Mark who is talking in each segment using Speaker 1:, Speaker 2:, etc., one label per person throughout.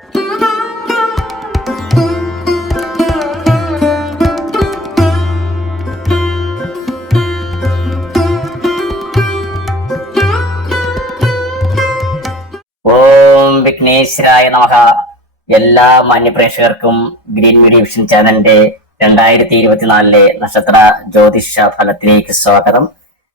Speaker 1: ഓം വിഘ്നേശ്വരായ നമഃ. എല്ലാ മാന്യപ്രേക്ഷകർക്കും green media vision ചാനലിന്റെ രണ്ടായിരത്തി ഇരുപത്തിനാലിലെ നക്ഷത്ര ജ്യോതിഷ ഫലത്തിലേക്ക് സ്വാഗതം.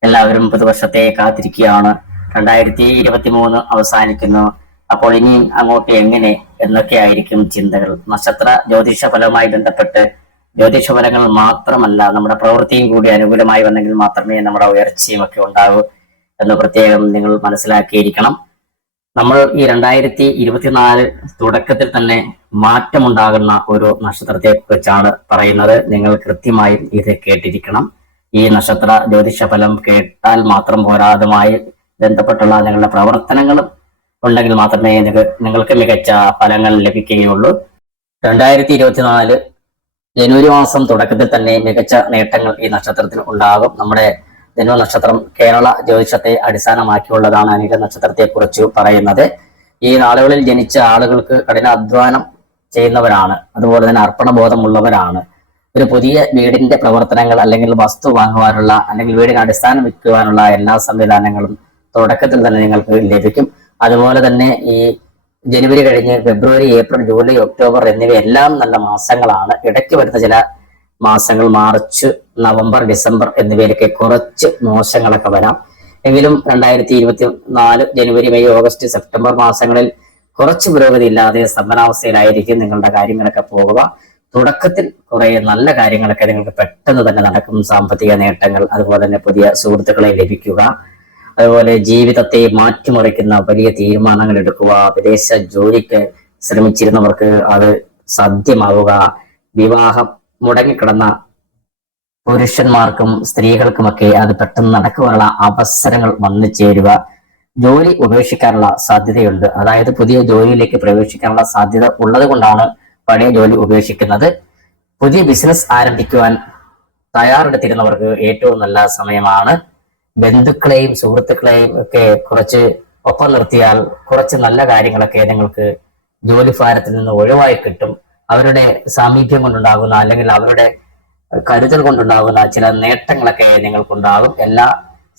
Speaker 1: എല്ലാവരും പുതുവർഷത്തെ കാത്തിരിക്കുകയാണ്. രണ്ടായിരത്തി ഇരുപത്തി മൂന്ന് അവസാനിക്കുന്നു. അപ്പോൾ ഇനിയും അങ്ങോട്ട് എങ്ങനെ എന്നൊക്കെ ആയിരിക്കും ചിന്തകൾ. നക്ഷത്ര ജ്യോതിഷ ഫലവുമായി ബന്ധപ്പെട്ട് ജ്യോതിഷ ഫലങ്ങൾ മാത്രമല്ല നമ്മുടെ പ്രവൃത്തിയും കൂടി അനുകൂലമായി വന്നെങ്കിൽ മാത്രമേ നമ്മുടെ ഉയർച്ചയും ഒക്കെ ഉണ്ടാകൂ എന്ന് പ്രത്യേകം നിങ്ങൾ മനസ്സിലാക്കിയിരിക്കണം. നമ്മൾ ഈ രണ്ടായിരത്തി ഇരുപത്തിനാല് തുടക്കത്തിൽ തന്നെ മാറ്റമുണ്ടാകുന്ന ഒരു നക്ഷത്രത്തെ കുറിച്ചാണ് പറയുന്നത്. നിങ്ങൾ കൃത്യമായും ഇത് കേട്ടിരിക്കണം. ഈ നക്ഷത്ര ജ്യോതിഷ ഫലം കേട്ടാൽ മാത്രം പോരാതുമായി ബന്ധപ്പെട്ടുള്ള നിങ്ങളുടെ പ്രവർത്തനങ്ങളും ഉണ്ടെങ്കിൽ മാത്രമേ നിങ്ങ- നിങ്ങൾക്ക് മികച്ച ഫലങ്ങൾ ലഭിക്കുകയുള്ളൂ. രണ്ടായിരത്തി ഇരുപത്തിനാല് ജനുവരി മാസം തുടക്കത്തിൽ തന്നെ മികച്ച നേട്ടങ്ങൾ ഈ നക്ഷത്രത്തിന് ഉണ്ടാകും. നമ്മുടെ ജന്മ നക്ഷത്രം കേരള ജ്യോതിഷത്തെ അടിസ്ഥാനമാക്കിയുള്ളതാണ് അനിക നക്ഷത്രത്തെ കുറിച്ച് പറയുന്നത്. ഈ നാളുകളിൽ ജനിച്ച ആളുകൾക്ക് കഠിന അധ്വാനം ചെയ്യുന്നവരാണ്. അതുപോലെ തന്നെ അർപ്പണബോധമുള്ളവരാണ്. ഒരു പുതിയ വീടിന്റെ പ്രവർത്തനങ്ങൾ അല്ലെങ്കിൽ വസ്തു വാങ്ങുവാനുള്ള അല്ലെങ്കിൽ വീടിന് അടിസ്ഥാനം വയ്ക്കുവാനുള്ള എല്ലാ സംവിധാനങ്ങളും തുടക്കത്തിൽ തന്നെ നിങ്ങൾക്ക് ലഭിക്കും. അതുപോലെ തന്നെ ഈ ജനുവരി കഴിഞ്ഞ് ഫെബ്രുവരി ഏപ്രിൽ ജൂലൈ ഒക്ടോബർ എന്നിവയെല്ലാം നല്ല മാസങ്ങളാണ്. ഇടയ്ക്ക് വരുന്ന ചില മാസങ്ങൾ മാർച്ച് നവംബർ ഡിസംബർ എന്നിവയിലൊക്കെ കുറച്ച് മോശങ്ങളൊക്കെ വരാം. എങ്കിലും രണ്ടായിരത്തി ഇരുപത്തി നാല് ജനുവരി മെയ് ഓഗസ്റ്റ് സെപ്റ്റംബർ മാസങ്ങളിൽ കുറച്ച് പുരോഗതി ഇല്ലാതെ സ്തംഭനാവസ്ഥയിലായിരിക്കും നിങ്ങളുടെ കാര്യങ്ങളൊക്കെ പോകുക തുടക്കത്തിൽ കുറെ നല്ല കാര്യങ്ങളൊക്കെ നിങ്ങൾക്ക് പെട്ടെന്ന് തന്നെ നടക്കും. സാമ്പത്തിക നേട്ടങ്ങൾ അതുപോലെ തന്നെ പുതിയ സുഹൃത്തുക്കളെ ലഭിക്കുക. അതുപോലെ ജീവിതത്തെ മാറ്റിമറിക്കുന്ന വലിയ തീരുമാനങ്ങൾ എടുക്കുക വിദേശ ജോലിക്ക് ശ്രമിച്ചിരുന്നവർക്ക് അത് സാധ്യമാവുക വിവാഹം മുടങ്ങിക്കിടന്ന പുരുഷന്മാർക്കും സ്ത്രീകൾക്കുമൊക്കെ അത് പെട്ടെന്ന് നടക്കുവാനുള്ള അവസരങ്ങൾ വന്നു ചേരുക. ജോലി ഉപേക്ഷിക്കാനുള്ള സാധ്യതയുണ്ട്. അതായത് പുതിയ ജോലിയിലേക്ക് പ്രവേശിക്കാനുള്ള സാധ്യത ഉള്ളത് കൊണ്ടാണ് പഴയ ജോലി ഉപേക്ഷിക്കുന്നത്. പുതിയ ബിസിനസ് ആരംഭിക്കുവാൻ തയ്യാറെടുത്തിരുന്നവർക്ക് ഏറ്റവും നല്ല സമയമാണ്. ബന്ധുക്കളെയും സുഹൃത്തുക്കളെയും ഒക്കെ കുറച്ച് ഒപ്പം നിർത്തിയാൽ കുറച്ച് നല്ല കാര്യങ്ങളൊക്കെ നിങ്ങൾക്ക് ജോലി ഭാരത്തിൽ നിന്ന് ഒഴിവായി കിട്ടും. അവരുടെ സാമീപ്യം കൊണ്ടുണ്ടാകുന്ന അല്ലെങ്കിൽ അവരുടെ കരുതൽ കൊണ്ടുണ്ടാകുന്ന ചില നേട്ടങ്ങളൊക്കെ നിങ്ങൾക്കുണ്ടാകും. എല്ലാ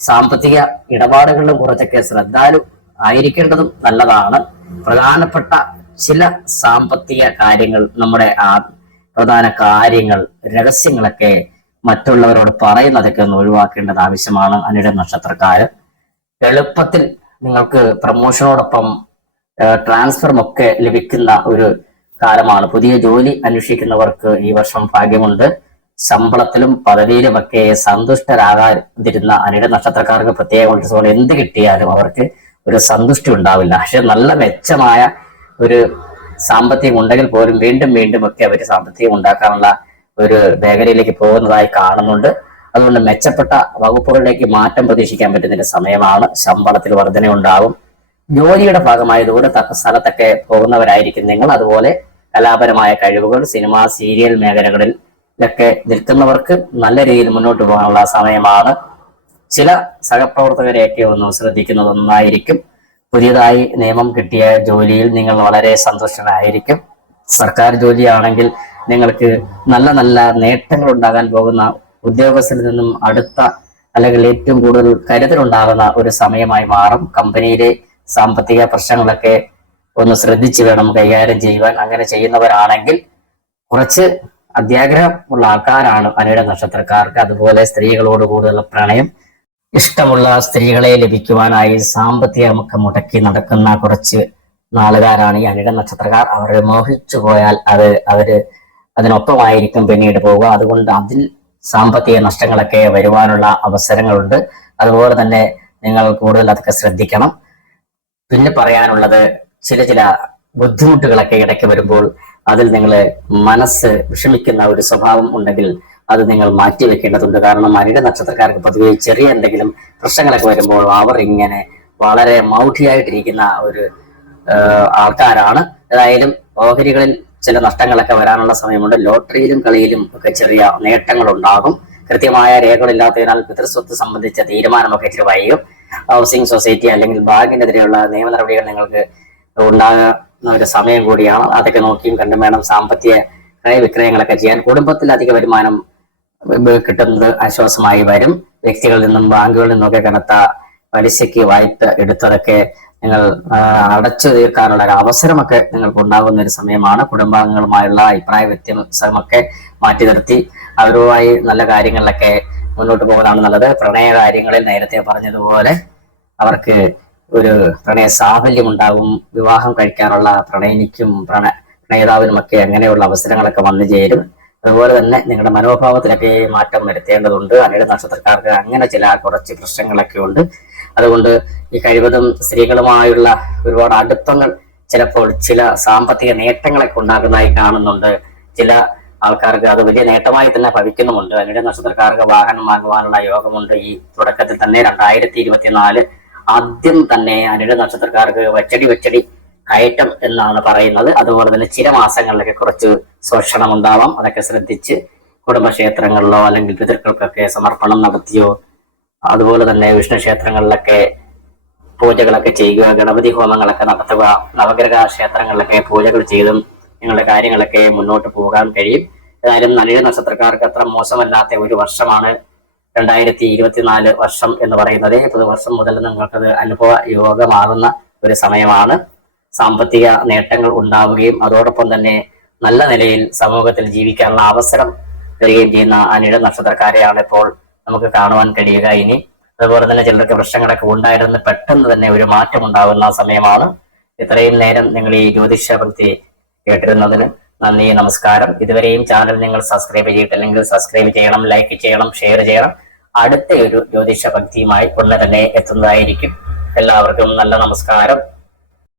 Speaker 1: സാമ്പത്തിക ഇടപാടുകളിലും കുറച്ചൊക്കെ ശ്രദ്ധാലു ആയിരിക്കേണ്ടതും നല്ലതാണ്. പ്രധാനപ്പെട്ട ചില സാമ്പത്തിക കാര്യങ്ങൾ നമ്മുടെ ആ പ്രധാന കാര്യങ്ങൾ രഹസ്യങ്ങളൊക്കെ മറ്റുള്ളവരോട് പറയുന്നതൊക്കെ ഒന്ന് ഒഴിവാക്കേണ്ടത് ആവശ്യമാണ് അനിട നക്ഷത്രക്കാര്. എളുപ്പത്തിൽ നിങ്ങൾക്ക് പ്രൊമോഷനോടൊപ്പം ട്രാൻസ്ഫറും ഒക്കെ ലഭിക്കുന്ന ഒരു കാലമാണ്. പുതിയ ജോലി അന്വേഷിക്കുന്നവർക്ക് ഈ വർഷം ഭാഗ്യമുണ്ട്. ശമ്പളത്തിലും പദവിയിലുമൊക്കെ സന്തുഷ്ടരാകാതിരുന്ന അനിട നക്ഷത്രക്കാർക്ക് പ്രത്യേക ഉത്സവങ്ങൾ എന്ത് കിട്ടിയാലും അവർക്ക് ഒരു സന്തുഷ്ടി ഉണ്ടാവില്ല. പക്ഷെ നല്ല മെച്ചമായ ഒരു സാമ്പത്തികം ഉണ്ടെങ്കിൽ പോലും വീണ്ടും വീണ്ടും ഒക്കെ അവർ സാമ്പത്തികം ഉണ്ടാക്കാനുള്ള ഒരു മേഖലയിലേക്ക് പോകുന്നതായി കാണുന്നുണ്ട്. അതുകൊണ്ട് മെച്ചപ്പെട്ട വകുപ്പുകളിലേക്ക് മാറ്റം പ്രതീക്ഷിക്കാൻ പറ്റുന്നതിന്റെ സമയമാണ്. ശമ്പളത്തിൽ വർധന ഉണ്ടാകും ജോലിയുടെ ഭാഗമായതുകൊണ്ട് തക്ക സ്ഥലത്തൊക്കെ പോകുന്നവരായിരിക്കും നിങ്ങൾ. അതുപോലെ കലാപരമായ കഴിവുകൾ സിനിമ സീരിയൽ മേഖലകളിൽ ഇതൊക്കെ നിൽക്കുന്നവർക്ക് നല്ല രീതിയിൽ മുന്നോട്ട് പോകാനുള്ള സമയമാണ്. ചില സഹപ്രവർത്തകരെയൊക്കെ ഒന്ന് ശ്രദ്ധിക്കുന്നത് ഒന്നായിരിക്കും പുതിയതായി നിയമം കിട്ടിയ ജോലിയിൽ നിങ്ങൾ വളരെ സന്തോഷനായിരിക്കും സർക്കാർ ജോലിയാണെങ്കിൽ നിങ്ങൾക്ക് നല്ല നല്ല നേട്ടങ്ങൾ ഉണ്ടാകാൻ പോകുന്ന ഉദ്യോഗസ്ഥരിൽ നിന്നും അടുത്ത അല്ലെങ്കിൽ ഏറ്റവും കൂടുതൽ കരുതലുണ്ടാകുന്ന ഒരു സമയമായി മാറും. കമ്പനിയിലെ സാമ്പത്തിക പ്രശ്നങ്ങളൊക്കെ ഒന്ന് ശ്രദ്ധിച്ചു വേണം കൈകാര്യം ചെയ്യുവാൻ. അങ്ങനെ ചെയ്യുന്നവരാണെങ്കിൽ കുറച്ച് അത്യാഗ്രഹമുള്ള ആൾക്കാരാണ് അനയുടെ നക്ഷത്രക്കാർക്ക്. അതുപോലെ സ്ത്രീകളോട് കൂടുതൽ പ്രണയം ഇഷ്ടമുള്ള സ്ത്രീകളെ ലഭിക്കുവാനായി സാമ്പത്തികമൊക്കെ മുടക്കി നടക്കുന്ന കുറച്ച് നാളുകാരാണ് ഈ അനിട നക്ഷത്രക്കാർ. അവരെ മോഹിച്ചു പോയാൽ അത് അവർ അതിനൊപ്പമായിരിക്കും പിന്നീട് പോവുക. അതുകൊണ്ട് അതിൽ സാമ്പത്തിക നഷ്ടങ്ങളൊക്കെ വരുവാനുള്ള അവസരങ്ങളുണ്ട്. അതുപോലെ തന്നെ നിങ്ങൾ കൂടുതൽ അതൊക്കെ ശ്രദ്ധിക്കണം. പിന്നെ പറയാനുള്ളത് ചില ചില ബുദ്ധിമുട്ടുകളൊക്കെ ഇടയ്ക്ക് വരുമ്പോൾ അതിൽ നിങ്ങൾ മനസ്സ് വിഷമിക്കുന്ന ഒരു സ്വഭാവം ഉണ്ടെങ്കിൽ അത് നിങ്ങൾ മാറ്റി വെക്കേണ്ടതുണ്ട്. കാരണം അനിട നക്ഷത്രക്കാർക്ക് പൊതുവെ ചെറിയ എന്തെങ്കിലും പ്രശ്നങ്ങളൊക്കെ വരുമ്പോൾ അവർ ഇങ്ങനെ വളരെ മൗഢിയായിട്ടിരിക്കുന്ന ഒരു ആൾക്കാരാണ്. ഏതായാലും ഓഹരികളിൽ ചില നഷ്ടങ്ങളൊക്കെ വരാനുള്ള സമയമുണ്ട്. ലോട്ടറിയിലും കളിയിലും ഒക്കെ ചെറിയ നേട്ടങ്ങൾ ഉണ്ടാകും കൃത്യമായ രേഖകളില്ലാത്തതിനാൽ പിതൃസ്വത്ത് സംബന്ധിച്ച തീരുമാനമൊക്കെ ഇച്ചിരി വൈകും. ഹൗസിംഗ് സൊസൈറ്റി അല്ലെങ്കിൽ ബാങ്കിനെതിരെയുള്ള നിയമ നടപടികൾ നിങ്ങൾക്ക് ഉണ്ടാകുന്ന ഒരു സമയം കൂടിയാണ്. അതൊക്കെ നോക്കിയും കണ്ടും വേണം സാമ്പത്തിക ക്രയവിക്രയങ്ങളൊക്കെ ചെയ്യാൻ. കുടുംബത്തിൽ അധിക വരുമാനം കിട്ടുന്നത് ആശ്വാസമായി വരും. വ്യക്തികളിൽ നിന്നും ബാങ്കുകളിൽ നിന്നൊക്കെ കനത്ത പലിശയ്ക്ക് വായ്പ എടുത്തതൊക്കെ നിങ്ങൾ അടച്ചു തീർക്കാനുള്ള ഒരു അവസരമൊക്കെ നിങ്ങൾക്ക് ഉണ്ടാകുന്ന ഒരു സമയമാണ്. കുടുംബാംഗങ്ങളുമായുള്ള അഭിപ്രായ വ്യത്യാസമൊക്കെ മാറ്റി നിർത്തി അവരുമായി നല്ല കാര്യങ്ങളിലൊക്കെ മുന്നോട്ട് പോകുന്നതാണ് നല്ലത്. പ്രണയ കാര്യങ്ങളിൽ നേരത്തെ പറഞ്ഞതുപോലെ അവർക്ക് ഒരു പ്രണയ സാഫല്യം ഉണ്ടാകും വിവാഹം കഴിക്കാനുള്ള പ്രണയിനിക്കും പ്രണ പ്രണയിതാവിനുമൊക്കെ അങ്ങനെയുള്ള അവസരങ്ങളൊക്കെ വന്നു ചേരും. അതുപോലെ തന്നെ നിങ്ങളുടെ മനോഭാവത്തിലൊക്കെ മാറ്റം വരുത്തേണ്ടതുണ്ട്. അനിഴ നക്ഷത്രക്കാർക്ക് അങ്ങനെ ചില കുറച്ച് പ്രശ്നങ്ങളൊക്കെ ഉണ്ട്. അതുകൊണ്ട് ഈ കഴിവതും സ്ത്രീകളുമായുള്ള ഒരുപാട് അടുപ്പങ്ങൾ ചിലപ്പോൾ ചില സാമ്പത്തിക നേട്ടങ്ങളൊക്കെ ഉണ്ടാകുന്നതായി കാണുന്നുണ്ട്. ചില ആൾക്കാർക്ക് അത് വലിയ നേട്ടമായി തന്നെ ഭവിക്കുന്നുമുണ്ട്. അനിഴ നക്ഷത്രക്കാർക്ക് വാഹനം വാങ്ങുവാനുള്ള യോഗമുണ്ട്. ഈ തുടക്കത്തിൽ തന്നെ രണ്ടായിരത്തി ഇരുപത്തിനാല് ആദ്യം തന്നെ അനിട നക്ഷത്രക്കാർക്ക് വച്ചടി വച്ചടി കയറ്റം എന്നാണ് പറയുന്നത്. അതുപോലെ തന്നെ ചില മാസങ്ങളിലൊക്കെ കുറച്ച് ശോഷണം ഉണ്ടാവാം. അതൊക്കെ ശ്രദ്ധിച്ച് കുടുംബക്ഷേത്രങ്ങളിലോ അല്ലെങ്കിൽ പിതൃക്കൾക്കൊക്കെ സമർപ്പണം നടത്തിയോ അതുപോലെ തന്നെ വിഷ്ണു ക്ഷേത്രങ്ങളിലൊക്കെ പൂജകളൊക്കെ ചെയ്യുക ഗണപതി ഹോമങ്ങളൊക്കെ നടത്തുക നവഗ്രഹ ക്ഷേത്രങ്ങളിലൊക്കെ പൂജകൾ ചെയ്തും നിങ്ങളുടെ കാര്യങ്ങളൊക്കെ മുന്നോട്ട് പോകാൻ കഴിയും. ഏതായാലും നല്ലൊരു നക്ഷത്രക്കാർക്ക് അത്ര മോശമല്ലാത്ത ഒരു വർഷമാണ് രണ്ടായിരത്തി ഇരുപത്തിനാല് വർഷം എന്ന് പറയുന്നത്. പുതുവർഷം മുതൽ നിങ്ങൾക്കത് അനുഭവ യോഗമാകുന്ന ഒരു സമയമാണ്. സാമ്പത്തിക നേട്ടങ്ങൾ ഉണ്ടാവുകയും അതോടൊപ്പം തന്നെ നല്ല നിലയിൽ സമൂഹത്തിൽ ജീവിക്കാനുള്ള അവസരം വരികയും ചെയ്യുന്ന അനിഴ നക്ഷത്രക്കാരെയാണ് ഇപ്പോൾ നമുക്ക് കാണുവാൻ കഴിയുക. ഇനി അതുപോലെ തന്നെ ചിലർക്ക് പ്രശ്നങ്ങളൊക്കെ ഉണ്ടായിരുന്നു പെട്ടെന്ന് തന്നെ ഒരു മാറ്റം ഉണ്ടാകുന്ന സമയമാണ്. ഇത്രയും നേരം നിങ്ങൾ ഈ ജ്യോതിഷ വൃത്തി കേട്ടിരുന്നതിന് നന്ദി നമസ്കാരം. ഇതുവരെയും ചാനൽ നിങ്ങൾ സബ്സ്ക്രൈബ് ചെയ്തിട്ടില്ലെങ്കിൽ സബ്സ്ക്രൈബ് ചെയ്യണം ലൈക്ക് ചെയ്യണം ഷെയർ ചെയ്യണം. അടുത്ത ഒരു ജ്യോതിഷ ഭക്തിയുമായി ഉടനെ തന്നെ എത്തുന്നതായിരിക്കും. എല്ലാവർക്കും നല്ല നമസ്കാരം.